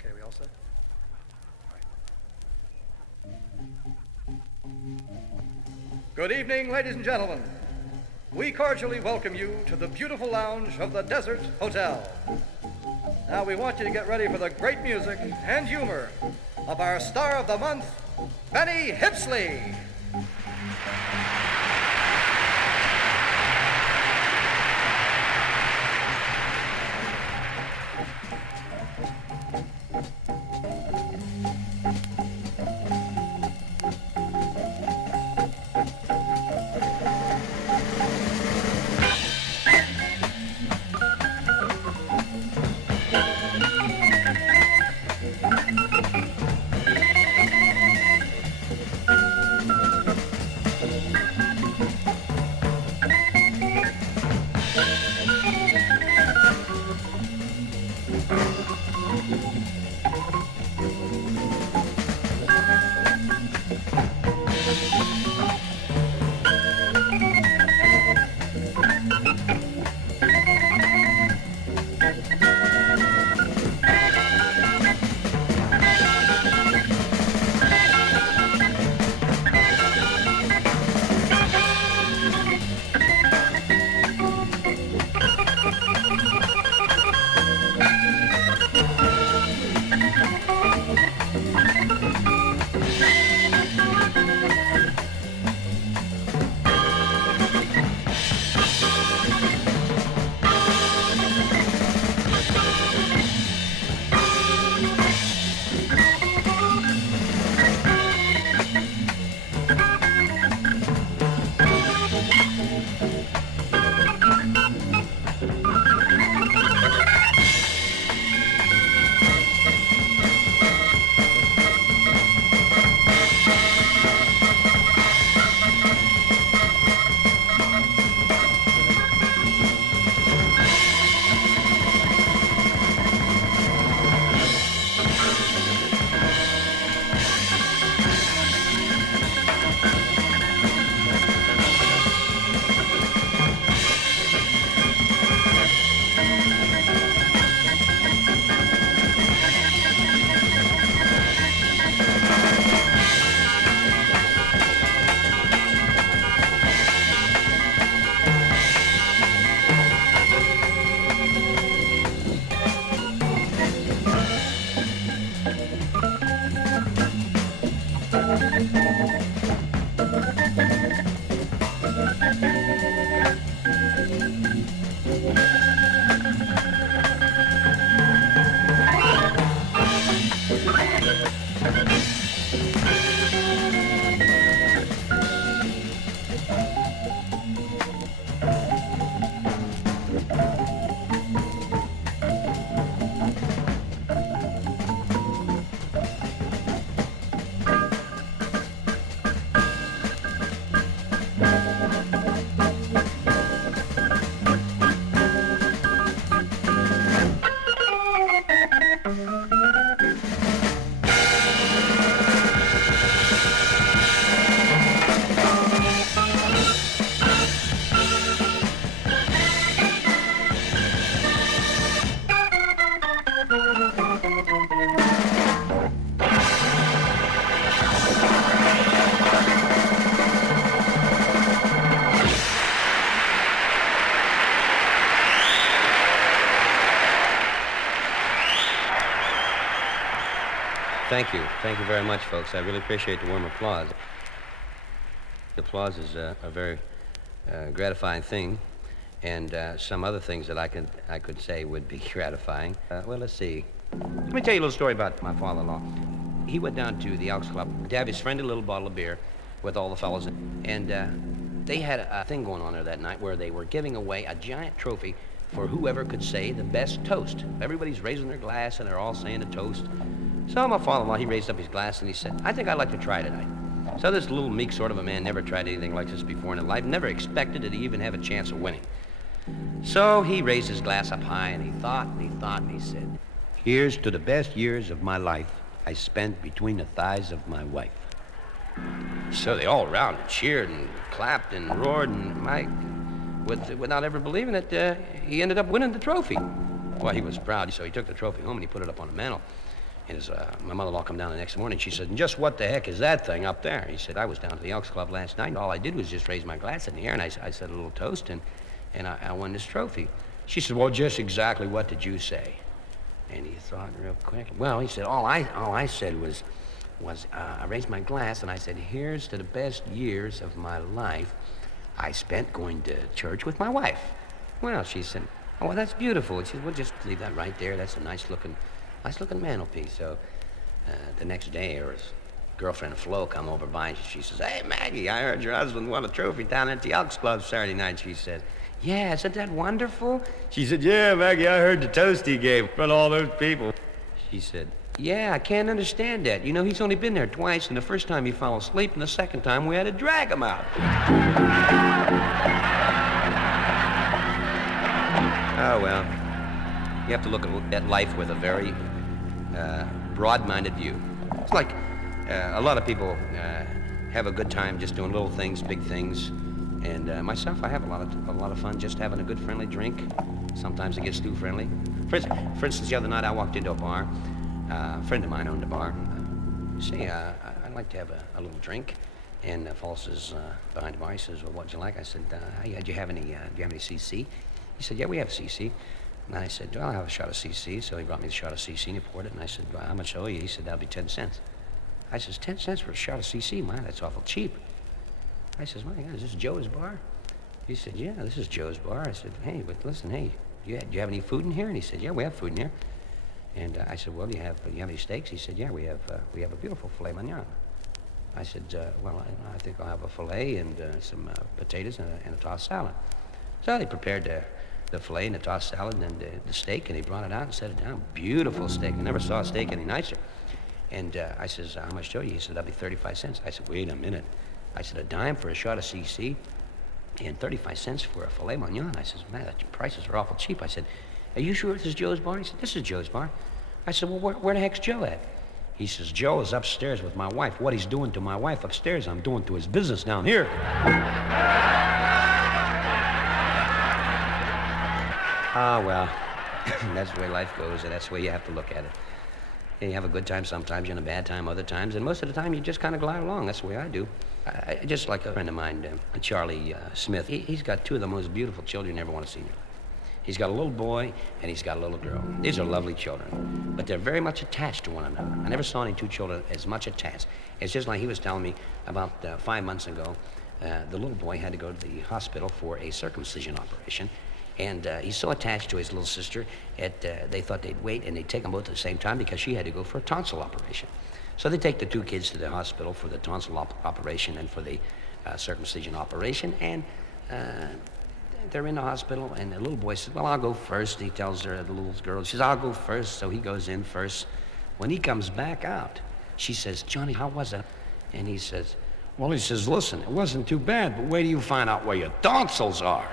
Okay, we all set? Good evening, ladies and gentlemen. We cordially welcome you to the beautiful lounge of the Desert Hotel. Now we want you to get ready for the great music and humor of our star of the month, Benny Hipsley. Thank you. Thank you very much, folks. I really appreciate the warm applause. The applause is a very gratifying thing, and some other things that I could say would be gratifying. Well, let's see. Let me tell you a little story about my father-in-law. He went down to the Elks Club to have his friendly little bottle of beer with all the fellows, and they had a thing going on there that night where they were giving away a giant trophy for whoever could say the best toast. Everybody's raising their glass, and they're all saying a toast. So my father-in-law, he raised up his glass, and he said, I think I'd like to try tonight. So this little meek sort of a man never tried anything like this before in his life, never expected to even have a chance of winning. So he raised his glass up high, and he thought, and he said, here's to the best years of my life I spent between the thighs of my wife. So they all around cheered and clapped and roared, and Mike, without ever believing it, he ended up winning the trophy. Well, he was proud, so he took the trophy home and he put it up on the mantel. My mother-in-law come down the next morning. She said, just what the heck is that thing up there? He said, I was down at the Elks Club last night, and all I did was just raise my glass in the air, and I said a little toast, and I won this trophy. She said, well, just exactly what did you say? And he thought real quick. Well, he said, all I said was I raised my glass, and I said, here's to the best years of my life I spent going to church with my wife. Well, she said, oh, well, that's beautiful. She said, well, just leave that right there. That's a nice looking mantelpiece. So the next day, her girlfriend Flo come over by, and she says, hey, Maggie, I heard your husband won a trophy down at the Elks Club Saturday night. She said, yeah, isn't that wonderful? She said, yeah, Maggie, I heard the toast he gave in front of all those people. She said, yeah, I can't understand that. You know, he's only been there twice, and the first time he fell asleep, and the second time we had to drag him out. Oh, well, you have to look at life with a very broad-minded view. It's like a lot of people have a good time just doing little things, big things. And myself, I have a lot of fun just having a good friendly drink. Sometimes it gets too friendly. For instance, the other night I walked into a bar. A friend of mine owned a bar. Say, I'd like to have a little drink. And Paul says, behind the bar, he says, well, what'd you like? I said, hey, do you have any CC? He said, yeah, we have CC. And I said, well, I'll have a shot of CC. So he brought me the shot of CC and he poured it. And I said, well, how much owe you? He said, that'll be 10 cents. I says, 10 cents for a shot of CC? Man, that's awful cheap. I says, my God, is this Joe's bar? He said, yeah, this is Joe's bar. I said, hey, but listen, hey, do you have any food in here? And he said, yeah, we have food in here. And I said, well, do you have any steaks? He said, yeah, we have a beautiful filet mignon. I said, well, I think I'll have a filet and some potatoes and a tossed salad. So they prepared the filet and the tossed salad and the steak, and he brought it out and set it down. Beautiful steak. I never saw a steak any nicer. And I says, how much do you? He said, that'll be 35 cents. I said, wait a minute. I said, a dime for a shot of CC and 35 cents for a filet mignon. I says, man, your prices are awful cheap. I said, are you sure this is Joe's bar? He said, this is Joe's bar. I said, well, where the heck's Joe at? He says, Joe is upstairs with my wife. What he's doing to my wife upstairs, I'm doing to his business down here. Ah, well, that's the way life goes, and that's the way you have to look at it. You have a good time sometimes, you have a bad time other times, and most of the time you just kind of glide along. That's the way I do. I just like a friend of mine, Charlie Smith. He's got two of the most beautiful children you ever want to see in your life. He's got a little boy, and he's got a little girl. These are lovely children, but they're very much attached to one another. I never saw any two children as much attached. It's just like he was telling me about 5 months ago, the little boy had to go to the hospital for a circumcision operation, and he's so attached to his little sister that they thought they'd wait and they'd take them both at the same time because she had to go for a tonsil operation. So they take the two kids to the hospital for the tonsil operation and for the circumcision operation, and they're in the hospital, and the little boy says, well, I'll go first. He tells her, the little girl, she says, I'll go first. So he goes in first. When he comes back out, she says, Johnny, how was it? And he says, well, he says, listen, it wasn't too bad, but wait till you find out where your tonsils are.